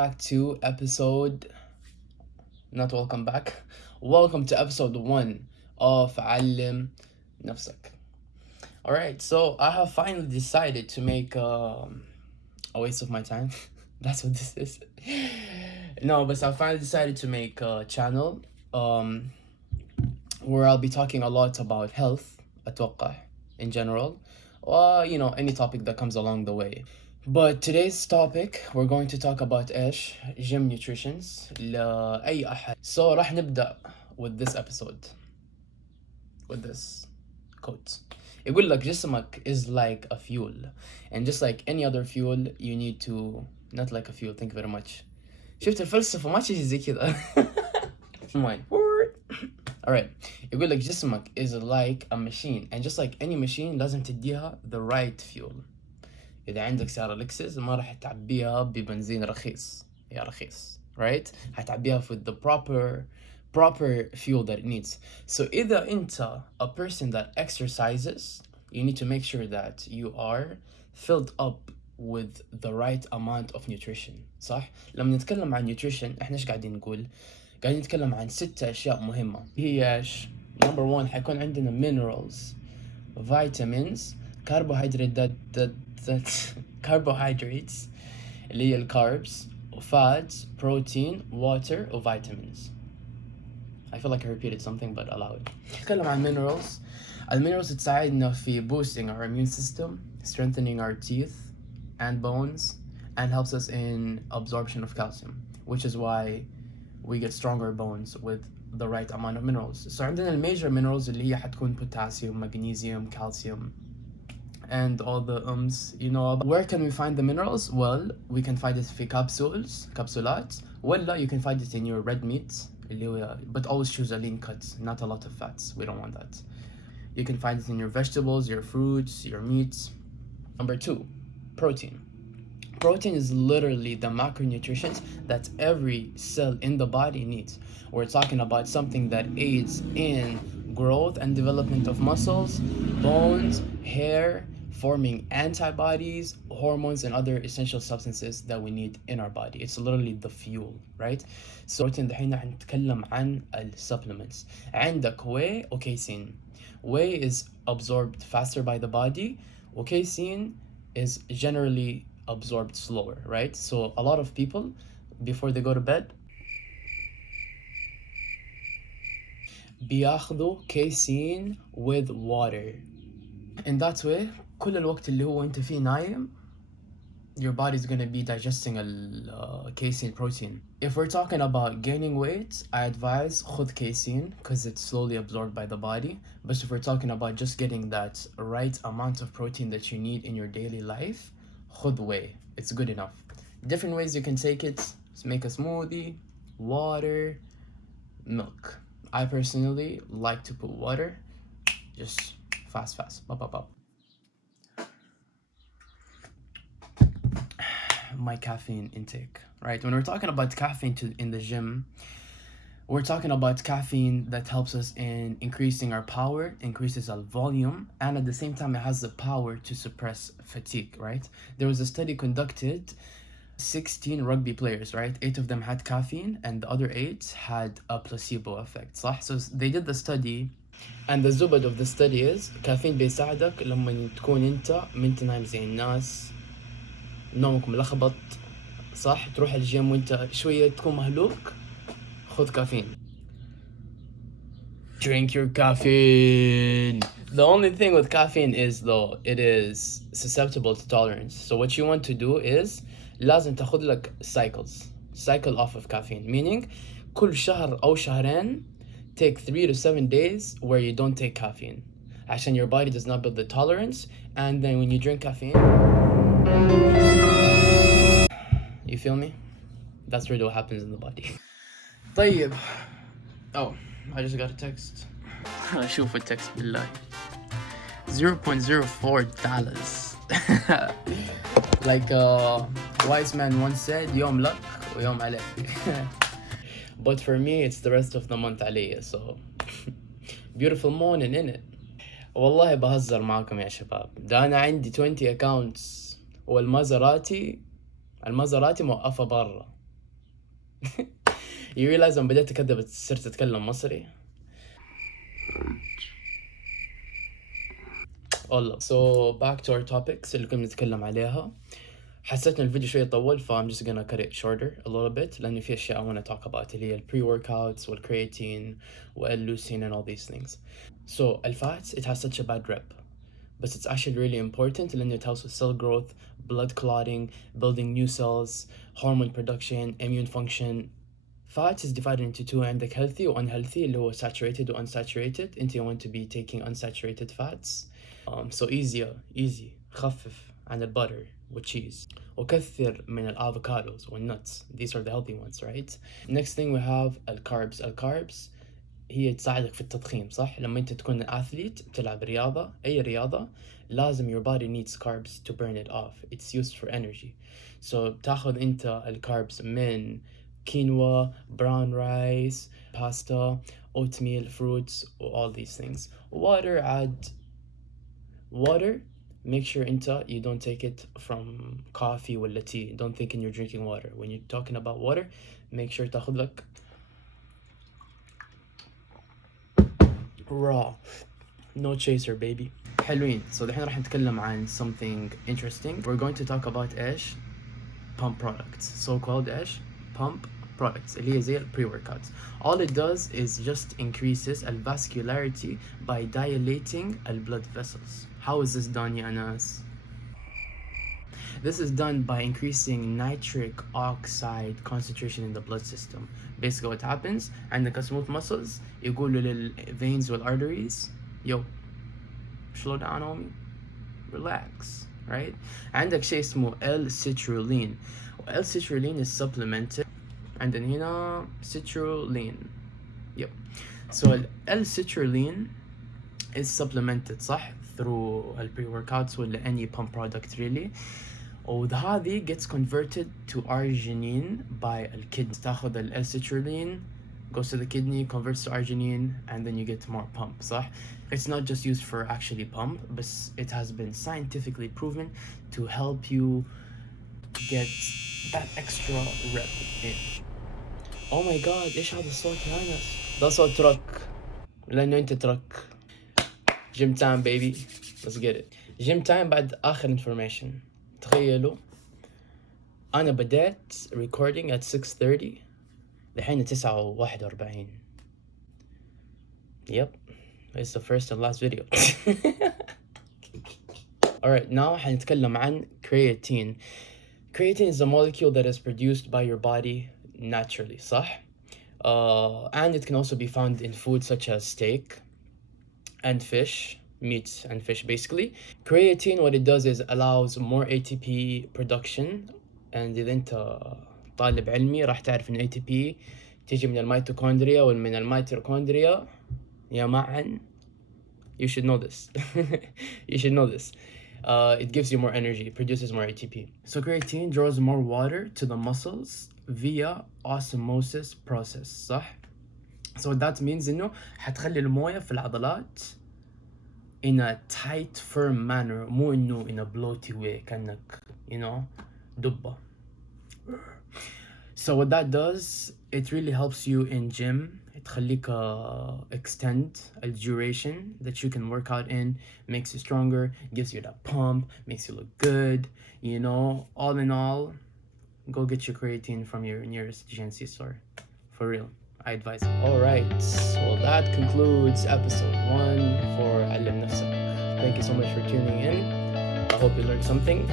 back to welcome to episode 1 of 3lmnfskEP1. Alright, so I have finally decided to make a waste of my time. That's what this is. No, but I finally decided to make a channel where I'll be talking a lot about health, أتوقع, in general, or any topic that comes along the way. But today's topic we're going to talk about إيش gym nutritions لأي أحد. So راح نبدأ with this episode with this quote. يقول لك جسمك is like a fuel, and just like any other fuel you need to, not like a fuel, thank you very much. شفت الفلسفة ما شيء زي كذا. Alright, يقول لك جسمك is like a machine, and just like any machine لازم تديها the right fuel. إذا عندك سيارة لكسس ما راح تعبيها ببنزين رخيص يا رخيص, right? هتعبيها with the proper fuel that it needs. So إذا أنت a person that exercises, you need to make sure that you are filled up with the right amount of nutrition. صح؟ لما نتكلم عن nutrition احنا ايش قاعدين نقول؟ قاعدين نتكلم عن 6 أشياء مهمة. هي ايش؟ Number 1 حيكون عندنا minerals, vitamins, carbohydrates اللي هي الكاربس, fats, protein, water, or vitamins. I feel like I repeated something but allow it. نتكلم عن minerals. المينرالز تساعدنا في boosting our immune system, strengthening our teeth and bones, and helps us in absorption of calcium, which is why we get stronger bones with the right amount of minerals. So عندنا الميجر minerals اللي هي حتكون potassium, magnesium, calcium, and all the Where can we find the minerals? Well, we can find it في capsulat, ولا you can find it in your red meat, but always choose a lean cut, not a lot of fats. We don't want that. You can find it in your vegetables, your fruits, your meats. Number 2, protein. Protein is literally the macronutrients that every cell in the body needs. We're talking about something that aids in growth and development of muscles, bones, hair, forming antibodies, hormones, and other essential substances that we need in our body. It's literally the fuel, right? So دحين هنتكلم عن supplements. عندك whey or casein. Whey is absorbed faster by the body, or casein is generally absorbed slower, right? So a lot of people, before they go to bed, بياخذوا casein with water. In that way, كل الوقت اللي هو انت فيه نايم, your body is going to be digesting casein protein. If we're talking about gaining weight, I advise خذ casein because it's slowly absorbed by the body. But if we're talking about just getting that right amount of protein that you need in your daily life, خذ whey. It's good enough. Different ways you can take it: make a smoothie, water, milk. I personally like to put water, just fast, up. My caffeine intake, right? When we're talking about caffeine in the gym, we're talking about caffeine that helps us in increasing our power, increases our volume, and at the same time it has the power to suppress fatigue, right? There was a study conducted, 16 rugby players, right? 8 of them had caffeine and the other 8 had a placebo effect, صح? So they did the study, and the zubad of the study is caffeine بيساعدك لما تكون انت منت نايم زي الناس, نومك ملخبط, صح؟ تروح الجيم وانت شوية تكون مهلوك, خذ كافيين. Drink your caffeine. The only thing with caffeine is, though, it is susceptible to tolerance. So what you want to do is لازم تاخذ لك cycle off of caffeine, meaning كل شهر أو شهرين take 3 to 7 days where you don't take caffeine, عشان your body does not build the tolerance, and then when you drink caffeine, you feel me? That's really what happens in the body. طيب. Oh, I just got a text. أشوف التكست بالله. $0.04. Like a wise man once said, يوم لك ويوم عليك. But for me, it's the rest of the month علي, so beautiful morning, innit? والله بهزر معكم يا شباب. ده أنا عندي 20 accounts, والمزراتي موقفة برا. You realize لما بدأت أكذب صرت أتكلم مصري. والله. So back to our topics اللي كنا نتكلم عليها. حسيت إن الفيديو شوية طول, I'm just gonna cut it shorter a little bit لأن في أشياء I want to talk about اللي هي pre-workouts والcreatine والleucine and all these things. So fats, it has such a bad rep, but it's actually really important لأنه it helps with cell growth, blood clotting, building new cells, hormone production, immune function. Fats is divided into two, عندك healthy و unhealthy اللي هو saturated و unsaturated. أنت you want to be taking unsaturated fats. So easy خفف عن البutter والcheese وكثر من الavocados والnuts. These are the healthy ones, right? Next thing we have الcarbs هي تساعدك في التضخيم, صح؟ لما انت تكون athlete بتلعب رياضة, أي رياضة, لازم your body needs carbs to burn it off. It's used for energy. So بتاخذ انت الcarbs من quinoa, brown rice, pasta, oatmeal, fruits, all these things. Water, make sure you don't take it from coffee or tea. Don't think you're drinking water. When you're talking about water, make sure تاخذ لك raw, no chaser baby. حلوين. So دحين راح نتكلم عن something interesting. We're going to talk about ايش? Pump products. So-called ايش? Pump products اللي هي زي pre-workouts. All it does is just increases the vascularity by dilating the blood vessels. How is this done, يا ناس? This is done by increasing nitric oxide concentration in the blood system. Basically what happens, عندك smooth muscles, يقولوا للveins والarteries, yo, slow down homie, relax, right? عندك شيء اسمه L-citrulline. L-citrulline is supplemented, and then هنا citrulline. Yep. So L-citrulline is supplemented, صح? Through pre-workouts or any pump product really. وهذه gets converted to arginine by الكدني. تاخذ L-citrulline, goes to the kidney, converts to arginine, and then you get more pump, صح? It's not just used for actually pump, but it has been scientifically proven to help you get that extra rep in. Oh my god, ايش هذا الصوت يا ناس؟ ده صوت ترك لأنه أنت ترك. Gym time baby, let's get it. Gym time بعد آخر information. تخيلوا أنا بدأت recording at 6:30 لحين 9:41. Yep, it's the first and last video. Alright, now حنتكلم عن creatine. Creatine is a molecule that is produced by your body naturally, صح? And it can also be found in foods such as steak and fish, meat and fish basically. Creatine, what it does is allows more ATP production, and إذا أنت طالب علمي راح تعرف إن ATP تيجي من الميتوكوندريا ومن الميتوكوندريا يا معن. You should know this. You should know this. It gives you more energy, it produces more ATP. So creatine draws more water to the muscles via osmosis process, صح? So that means إنه حتخلي الموية في العضلات in a tight, firm manner, مو إنه in a bloaty way كأنك, دبة. So what that does, it really helps you in gym. تخليك extend the duration that you can work out in, makes you stronger, gives you that pump, makes you look good, all in all, go get your creatine from your nearest GNC store, for real, I advise it. Alright, well that concludes episode 1 for 3lmnfskEP1. Thank you so much for tuning in. I hope you learned something.